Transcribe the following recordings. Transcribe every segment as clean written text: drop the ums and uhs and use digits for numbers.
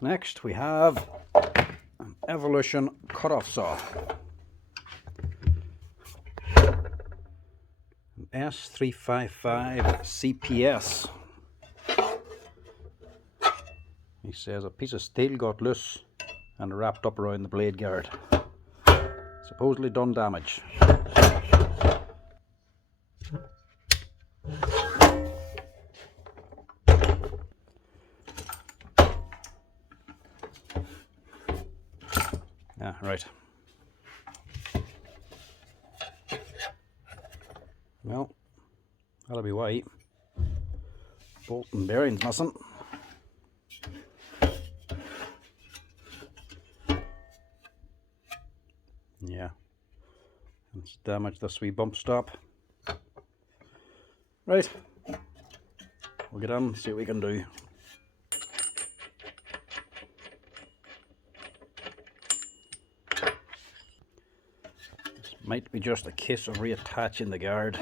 Next we have an Evolution cutoff saw. An S355 CPS. He says a piece of steel got loose and wrapped up around the blade guard. Supposedly done damage. Right. Well, that'll be why. Bolt and bearings missing. Yeah. It's damaged this wee bump stop. Right. We'll get on and see what we can do. This might be just a case of reattaching the guard.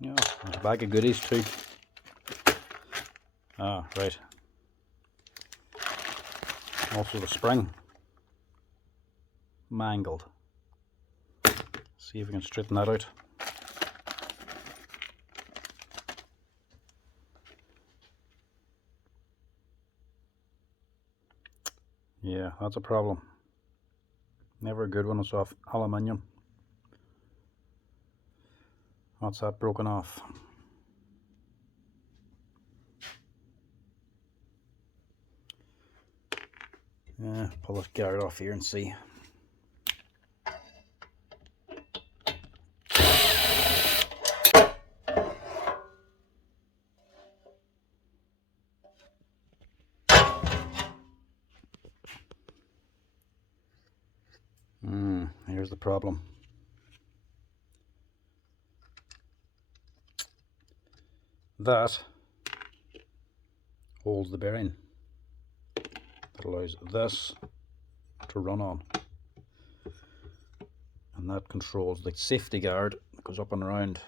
Yeah, there's a bag of goodies too. Ah, right. Also the spring. Mangled. See if we can straighten that out. Yeah, that's a problem. Never a good when it's off aluminium. That's that broken off. Yeah, pull this guard off here and see. Here's the problem. That holds the bearing that allows this to run on, and that controls the safety guard that goes up and around.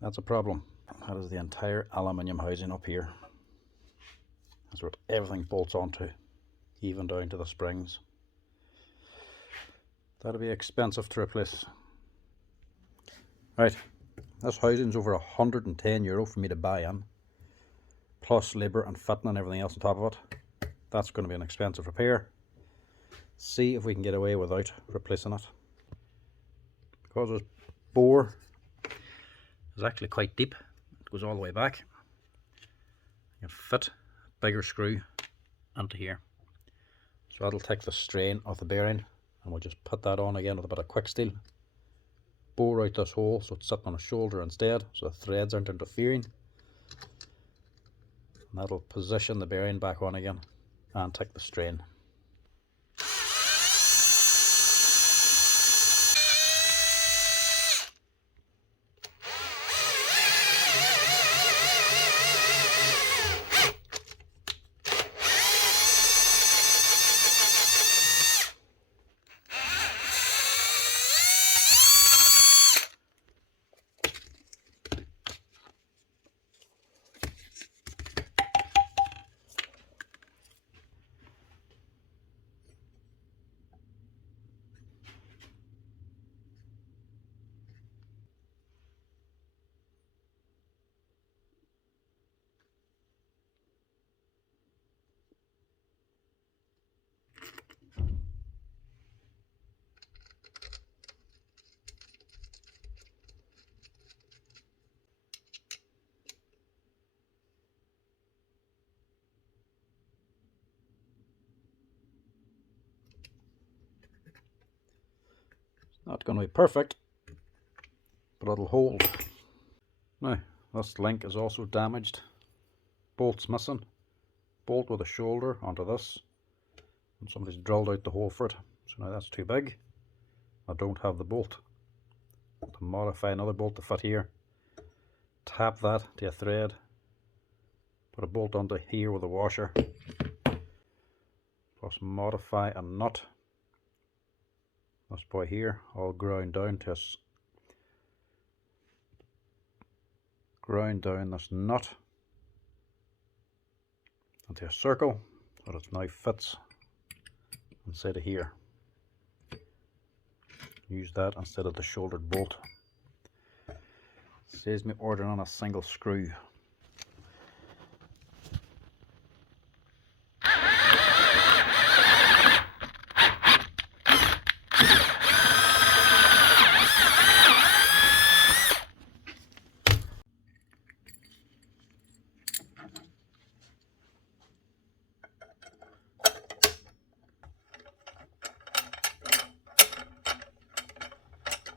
That's a problem. That is the entire aluminium housing up here. That's what everything bolts onto, even down to the springs. That'll be expensive to replace. Right, this housing's over €110 for me to buy in, plus labour and fitting and everything else on top of it. That's going to be an expensive repair. See if we can get away without replacing it. Because this bore is actually quite deep, it goes all the way back. You can fit a bigger screw into here. So that'll take the strain off the bearing, and we'll just put that on again with a bit of quick steel. Bore out this hole so it's sitting on a shoulder instead, so the threads aren't interfering. And that'll position the bearing back on again and take the strain. Not going to be perfect, but it'll hold. Now, this link is also damaged. Bolt's missing. Bolt with a shoulder onto this, and somebody's drilled out the hole for it. So now that's too big. I don't have the bolt. To modify another bolt to fit here, tap that to a thread, put a bolt onto here with a washer, plus modify a nut. This boy here, all ground down to ground down this nut into a circle so that it now fits inside of here. Use that instead of the shouldered bolt. Saves me ordering on a single screw.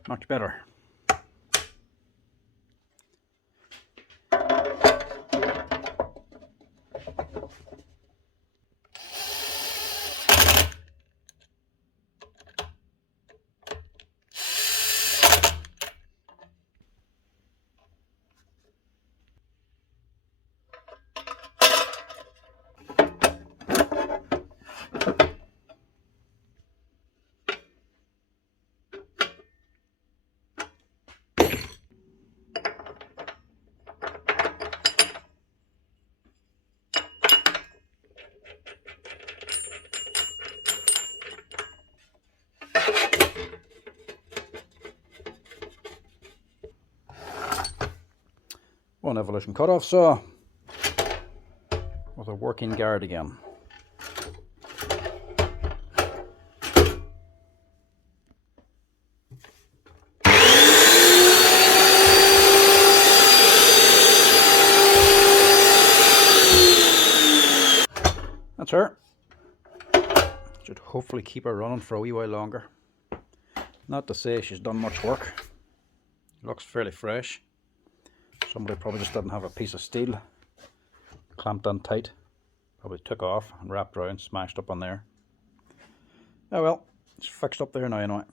Much better. One Evolution cutoff saw with a working guard again. That's her. Should hopefully keep her running for a wee while longer. Not to say she's done much work. Looks fairly fresh. Somebody probably just didn't have a piece of steel clamped on tight. Probably took off and wrapped around, smashed up on there. Oh well, it's fixed up there now anyway.